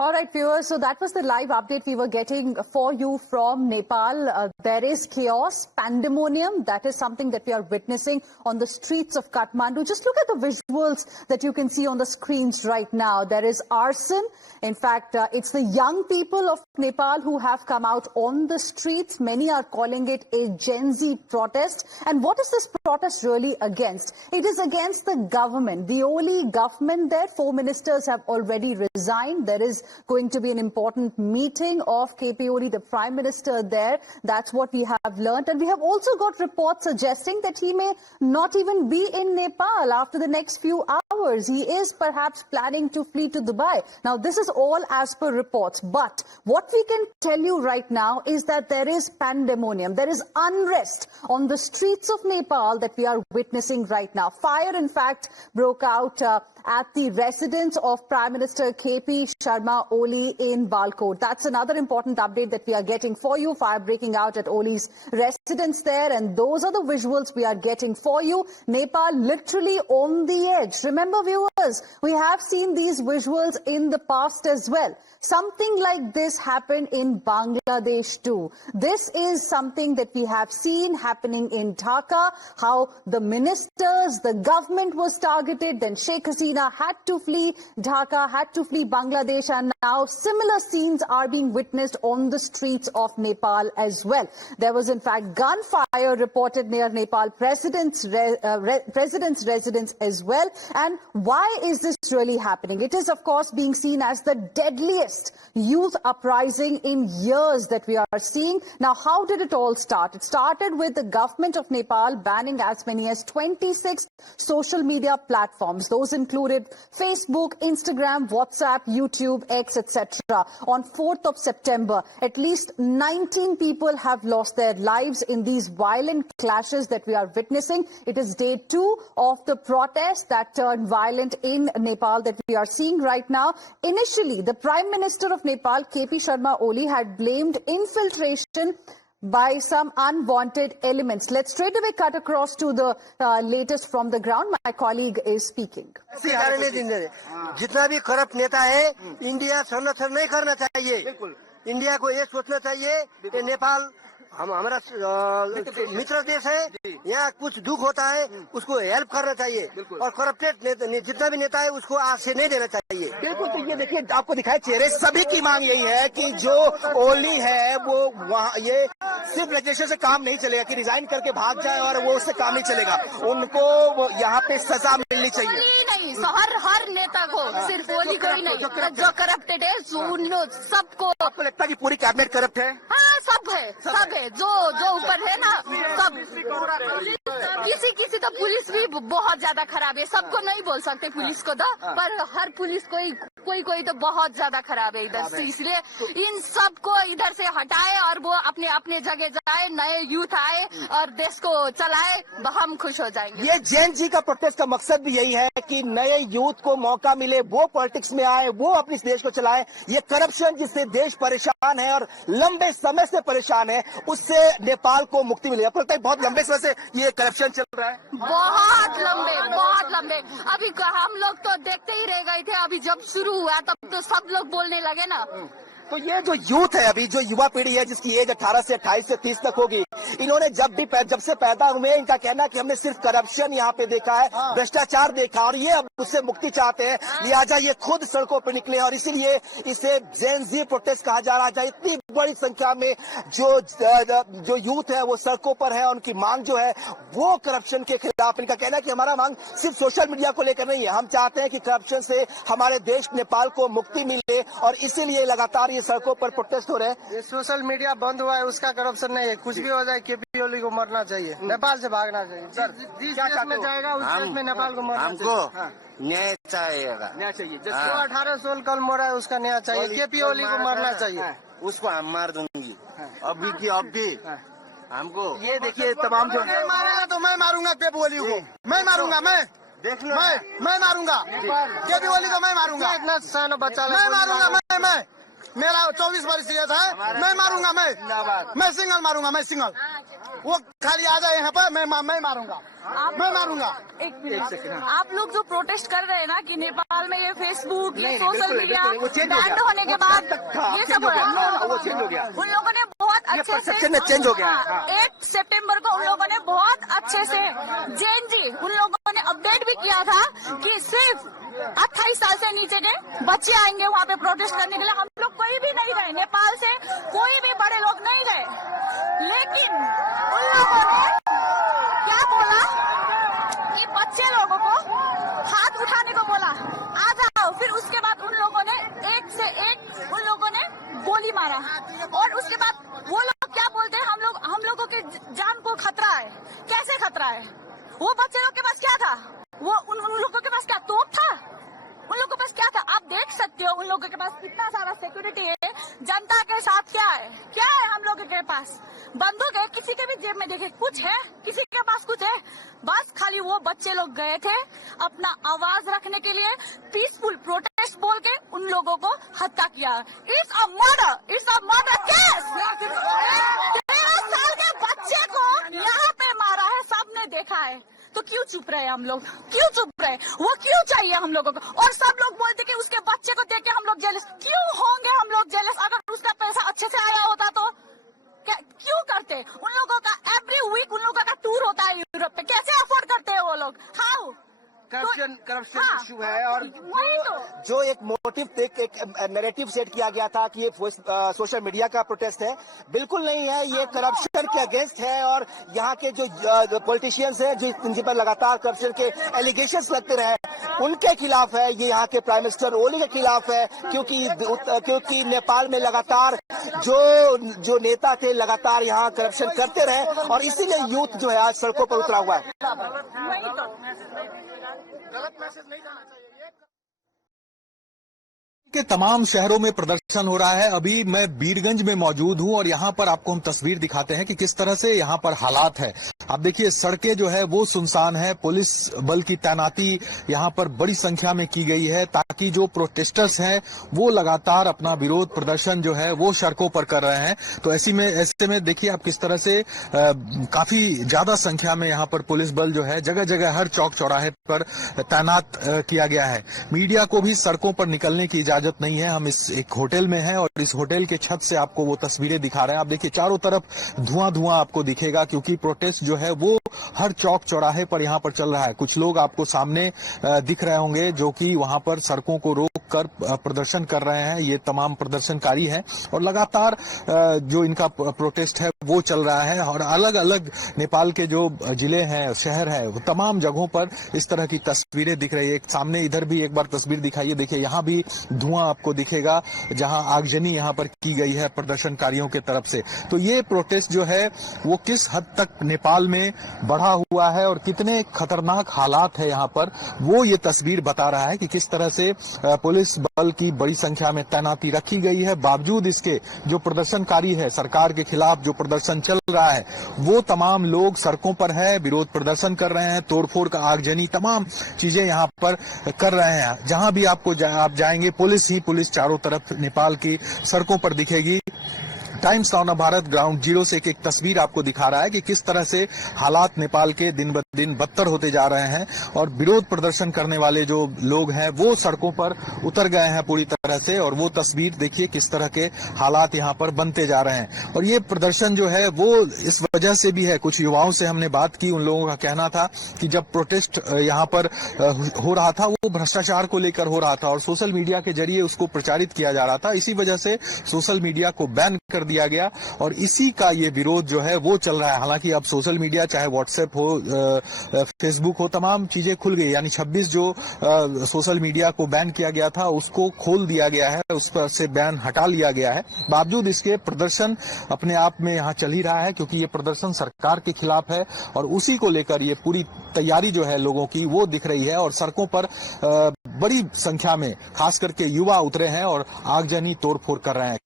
All right, viewers, so that was the live update we were getting for you from Nepal. There is chaos, pandemonium. That is something that we are witnessing on the streets of Kathmandu. Just look at the visuals that you can see on the screens right now. There is arson. In fact, it's the young people of Nepal who have come out on the streets. Many are calling it a Gen Z protest. And what is this protest really against? It is against the government, the only government there. 4 ministers have already resigned. There is going to be an important meeting of KP Oli, the Prime Minister there. That's what we have learnt. And we have also got reports suggesting that he may not even be in Nepal after the next few hours. He is perhaps planning to flee to Dubai. Now, this is all as per reports. But what we can tell you right now is that there is pandemonium. There is unrest on the streets of Nepal that we are witnessing right now. Fire, in fact, broke out at the residence of Prime Minister KP Sharma Oli in Balkot. That's another important update that we are getting for you. Fire breaking out at Oli's residence there, and those are the visuals we are getting for you. Nepal literally on the edge. Remember, viewers, we have seen these visuals in the past as well. Something like this happened in Bangladesh too. This is something that we have seen happening in Dhaka, how the ministers, the government was targeted, then Sheikh Hasina had to flee Dhaka, had to flee Bangladesh, and now similar scenes are being witnessed on the streets of Nepal as well. There was in fact gunfire reported near Nepal President's residence as well. And why is this really happening? It is of course being seen as the deadliest youth uprising in years that we are seeing. Now, how did it all start? It started with the government of Nepal banning as many as 26 social media platforms. Those included Facebook, Instagram, WhatsApp, YouTube, X, etc. On 4th of September, at least 19 people have lost their lives in these violent clashes that we are witnessing. It is day 2 of the protest that turned violent in Nepal that we are seeing right now. Initially, the Prime Minister of Nepal, KP Sharma Oli, had blamed infiltration by some unwanted elements. Let's straight away cut across to the latest from the ground. My colleague is speaking. जितना भी corrupt नेता है, India संरक्षण नहीं करना चाहिए. India को ये सोचना चाहिए कि नेपाल हमारा मित्र देश है, यहाँ कुछ दुख होता है उसको हेल्प करना चाहिए और करप्टेड जितना भी नेता है उसको आश्रय नहीं देना चाहिए. बिल्कुल. तो ये देखिए, आपको दिखाए चेहरे, सभी की मांग यही है कि जो ओली है वो वहाँ, ये सिर्फ रजिस्ट्रेशन से काम नहीं चलेगा कि रिजाइन करके भाग जाए और वो उससे काम नहीं चलेगा. उनको यहाँ पे सजा मिलनी चाहिए. नहीं, हर नेता को, सिर्फ ओली को ही नहीं, जो करप्टेड है सबको. आपको लगता है कि पूरी कैबिनेट करप्ट है? हाँ, सब है जो ऊपर है ना, सब. किसी तो पुलिस भी बहुत ज्यादा खराब है. सबको नहीं बोल सकते पुलिस को, पर हर पुलिस कोई तो बहुत ज्यादा खराब है इधर से. इसलिए इन सबको इधर से हटाए और वो अपने अपने जगह जाए, नए यूथ आए और देश को चलाए, हम खुश हो जाएंगे. ये जेन जी का प्रोटेस्ट का मकसद भी यही है कि नए यूथ को मौका मिले, वो पॉलिटिक्स में आए, वो अपने देश को चलाए. ये करप्शन जिससे देश परेशान है और लंबे समय से परेशान है, उससे नेपाल को मुक्ति मिलेगी. आपको लगता है बहुत लंबे समय से ये करप्शन चल रहा है? बहुत लंबे. अभी हम लोग तो देखते ही रह गए थे. अभी जब शुरू हुआ तब तो सब लोग बोलने लगे ना. तो ये जो यूथ है, अभी जो युवा पीढ़ी है जिसकी एज 18 से 28 से 30 तक होगी, इन्होंने जब से पैदा हुए इनका कहना है कि हमने सिर्फ करप्शन यहाँ पे देखा है, भ्रष्टाचार देखा, और ये अब उससे मुक्ति चाहते हैं. लिहाजा ये खुद सड़कों पर निकले और इसीलिए इसे जेन जी प्रोटेस्ट कहा जा रहा है. इतनी बड़ी संख्या में जो यूथ है वो सड़कों पर है. उनकी मांग जो है वो करप्शन के खिलाफ. इनका कहना है कि हमारा मांग सिर्फ सोशल मीडिया को लेकर नहीं है, हम चाहते हैं कि करप्शन से हमारे देश नेपाल को मुक्ति मिले और इसीलिए लगातार सड़कों पर प्रोटेस्ट हो रहे हैं. ये सोशल मीडिया बंद हुआ है, उसका करप्शन नहीं है. कुछ भी हो जाए केपी ओली को मरना चाहिए, नेपाल से भागना चाहिए. सर, जिस देश में जाएगा उस देश में नेपाल को मरना चाहिए. हमको न्याय चाहिएगा. न्याय चाहिए. जो 18-16 कल मरा है उसका न्याय चाहिए. केपी ओली को मरना चाहिए. उसको हम मार दूंगी अभी की अभी. हमको ये देखिए, तमाम जो मारेगा तो मैं मारूंगा केपी ओली को. मैं मारूंगा. देख लो, मैं मारूंगा केपी ओली को. मैं मारूंगा. इतना सानो बच्चा मैं मारूंगा. मैं मेरा 24 वर्ष की एज है, मैं मारूंगा, मैं सिंगल मारूंगा, मैं सिंगल। वो खाली आ जाए यहाँ पर, मैं मारूंगा, मैं मारूंगा। एक मिनट, आप लोग जो प्रोटेस्ट कर रहे हैं ना कि नेपाल में ये फेसबुक, ये सोशल मीडिया बैन होने के बाद ये सब हो रहा है, वो चेंज हो गया। उन लोगों ने बहुत अच्छे से चेंज हो गया। 8 सितंबर को उन लोगों ने बहुत अच्छे से जेएनजी उन लोगों ने अपडेट भी किया था कि सिर्फ 28 साल से नीचे के बच्चे आएंगे वहाँ पे प्रोटेस्ट करने के लिए। हम लोग कोई भी नहीं गए, नेपाल से कोई भी बड़े लोग नहीं गए, लेकिन उन लोगों ने क्या बोला कि बच्चे लोगों को हाथ उठाने को बोला, आ जाओ। फिर उसके बाद उन लोगों ने एक से एक उन लोगों ने गोली मारा, और उसके बाद वो लोग क्या बोलते हैं, हम लोगों के जान को खतरा है। कैसे खतरा है? वो बच्चे लोग के पास क्या था? वो उन लोगों के पास क्या तोप था? उन लोगों के पास क्या था? आप देख सकते हो उन लोगों के पास कितना सारा सिक्योरिटी है। जनता के साथ क्या है हम लोगों के पास? बंदूक है, किसी के भी जेब में देखे कुछ है, किसी के पास कुछ है? बस खाली वो बच्चे लोग गए थे अपना आवाज रखने के लिए, पीसफुल प्रोटेस्ट बोल के उन लोगों को हत्या किया। It's a murder case. 13 साल के बच्चे को यहाँ पे मारा है, सबने देखा है। तो क्यों चुप रहे हम लोग? क्यों चुप रहे? वो क्यों चाहिए हम लोगों को? और सब लोग बोलते कि उसके बच्चे को देख के हम लोग जेलस। क्यों होंगे हम लोग जेलस? अगर उसका पैसा अच्छे से आया होता तो क्यों करते? उन लोगों का एवरी वीक उन लोगों का टूर होता है यूरोप पे, कैसे अफोर्ड करते हैं वो लोग? हाउ? करप्शन इशू है। और वही तो जो एक मोटिव, एक नैरेटिव सेट किया गया था कि ये सोशल मीडिया का प्रोटेस्ट है, बिल्कुल नहीं है। ये करप्शन के अगेंस्ट है, और यहाँ के जो पॉलिटिशियंस हैं जिन पर लगातार करप्शन के एलिगेशंस लगते रहे, उनके खिलाफ है। ये यहाँ के प्राइम मिनिस्टर ओली के खिलाफ है, क्योंकि नेपाल में लगातार जो नेता थे लगातार यहाँ करप्शन करते रहे, और इसीलिए यूथ जो है आज सड़कों पर उतरा हुआ है। वही तो गलत मैसेज नहीं जाना चाहिए। के तमाम शहरों में प्रदर्शन हो रहा है। अभी मैं बीरगंज में मौजूद हूं और यहां पर आपको हम तस्वीर दिखाते हैं कि किस तरह से यहां पर हालात है। आप देखिए, सड़कें जो है वो सुनसान है। पुलिस बल की तैनाती यहां पर बड़ी संख्या में की गई है, ताकि जो प्रोटेस्टर्स हैं वो लगातार अपना विरोध प्रदर्शन जो है वो सड़कों पर कर रहे हैं। तो ऐसे में देखिए आप किस तरह से काफी ज्यादा संख्या में यहां पर पुलिस बल जो है जगह जगह हर चौक चौराहे पर तैनात किया गया है। मीडिया को भी सड़कों पर निकलने की इजाजत नहीं है। हम इस एक होटल में हैं और इस होटल के छत से आपको वो तस्वीरें दिखा रहे हैं। आप देखिए, चारों तरफ धुआं आपको दिखेगा, क्योंकि प्रोटेस्ट जो है वो हर चौक चौराहे पर यहां पर चल रहा है। कुछ लोग आपको सामने दिख रहे होंगे जो कि वहां पर सड़कों को रोक कर प्रदर्शन कर रहे हैं। ये तमाम प्रदर्शनकारी हैं और लगातार जो इनका प्रोटेस्ट है वो चल रहा है। और अलग अलग नेपाल के जो जिले हैं, शहर है, वो तमाम जगहों पर इस तरह की तस्वीरें दिख रही है। सामने इधर भी एक बार तस्वीर दिखाइए, देखिए यहाँ भी धुआं आपको दिखेगा, जहां आगजनी यहां पर की गई है प्रदर्शनकारियों के तरफ से। तो ये प्रोटेस्ट जो है वो किस हद तक नेपाल में बढ़ा हुआ है और कितने खतरनाक हालात है यहां पर, वो ये तस्वीर बता रहा है कि किस तरह से पुलिस बल की बड़ी संख्या में तैनाती रखी गई है। बावजूद इसके जो प्रदर्शनकारी है, सरकार के खिलाफ जो प्रदर्शन चल रहा है, वो तमाम लोग सड़कों पर है, विरोध प्रदर्शन कर रहे हैं, तोड़फोड़ का आगजनी तमाम चीजें यहां पर कर रहे हैं। जहां भी आप जाएंगे पुलिस चारों तरफ नेपाल की सड़कों पर दिखेगी। Times now Bharat ground zero से एक तस्वीर आपको दिखा रहा है कि किस तरह से हालात नेपाल के दिन ब दिन बदतर होते जा रहे हैं और विरोध प्रदर्शन करने वाले जो लोग हैं वो सड़कों पर उतर गए हैं पूरी तरह से। और वो तस्वीर देखिए किस तरह के हालात यहाँ पर बनते जा रहे हैं। और ये प्रदर्शन जो है वो इस वजह से भी है, कुछ युवाओं से हमने बात की, उन लोगों का कहना था कि जब प्रोटेस्ट यहाँ पर हो रहा था वो भ्रष्टाचार को लेकर हो रहा था और सोशल मीडिया के जरिए उसको प्रचारित किया जा रहा था। इसी वजह से सोशल मीडिया को बैन कर दिया गया और इसी का ये विरोध जो है वो चल रहा है। हालांकि अब सोशल मीडिया चाहे व्हाट्सएप हो, फेसबुक हो, तमाम चीजें खुल गई। यानी 26 जो सोशल मीडिया को बैन किया गया था उसको खोल दिया गया है, उस पर से बैन हटा लिया गया है। बावजूद इसके प्रदर्शन अपने आप में यहाँ चल ही रहा है, क्योंकि ये प्रदर्शन सरकार के खिलाफ है और उसी को लेकर ये पूरी तैयारी जो है लोगों की वो दिख रही है। और सड़कों पर बड़ी संख्या में खास करके युवा उतरे हैं और आगजनी तोड़फोड़ कर रहे हैं।